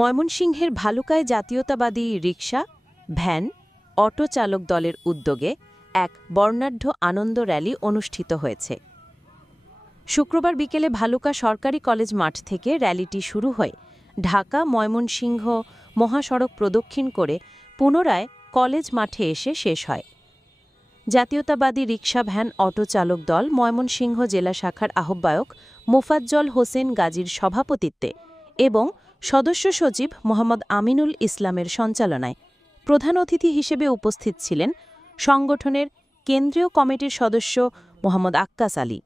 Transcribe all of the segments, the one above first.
ময়মনসিংহের ভালুকায় জাতীয়তাবাদী rickshaw, van, auto চালক দলের উদ্যোগে এক বর্ণাঢ্য আনন্দ র্যালি অনুষ্ঠিত হয়েছে। শুক্রবার বিকেলে ভালুকা সরকারি কলেজ মাঠ থেকে র্যালিটি শুরু হয়ে ঢাকা ময়মনসিংহ মহাসড়ক প্রদক্ষিণ করে পুনরায় কলেজ মাঠে এসে শেষ হয়। জাতীয়তাবাদী রিকশা, ভ্যান, অটো চালক দল ময়মনসিংহ জেলা শাখার আহ্বায়ক মোফাজ্জল হোসেন গাজীর সভাপতিত্বে এবং সদস্য সচিব মোহাম্মদ আমিনুল ইসলামের সঞ্চালনায় প্রধান অতিথি হিসেবে উপস্থিত ছিলেন সংগঠনের কেন্দ্রীয় কমিটির সদস্য মোহাম্মদ আক্কাস আলী।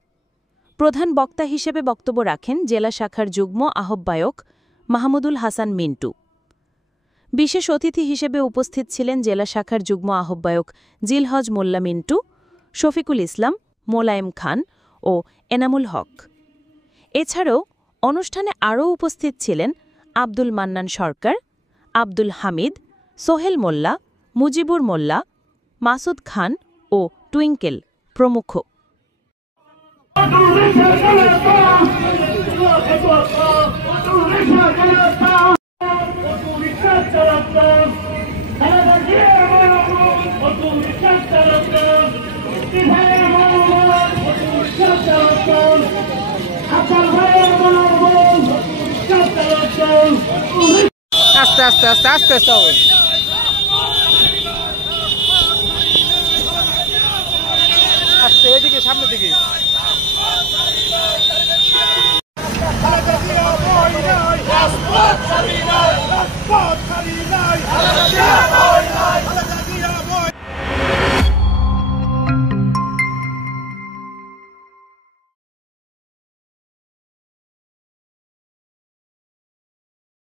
প্রধান বক্তা হিসেবে বক্তব্য রাখেন জেলা শাখার যুগ্ম আহ্বায়ক মাহমুদুল হাসান মিন্টু। বিশেষ অতিথি হিসেবে উপস্থিত ছিলেন জেলা শাখার যুগ্ম আহ্বায়ক জিলহজ মোল্লা মিন্টু, শফিকুল ইসলাম, মোলায়েম খান ও এনামুল হক। এছাড়াও অনুষ্ঠানে আরও উপস্থিত ছিলেন আব্দুল মান্নান সরকার, আব্দুল হামিদ, সোহেল মোল্লা, মুজিবুর মোল্লা, মাসুদ খান ও টুইঙ্কেল প্রমুখ। আস্তে আস্তে আস্তে আস্তে আস্তে আস্তে এদিকে সামনের দিকে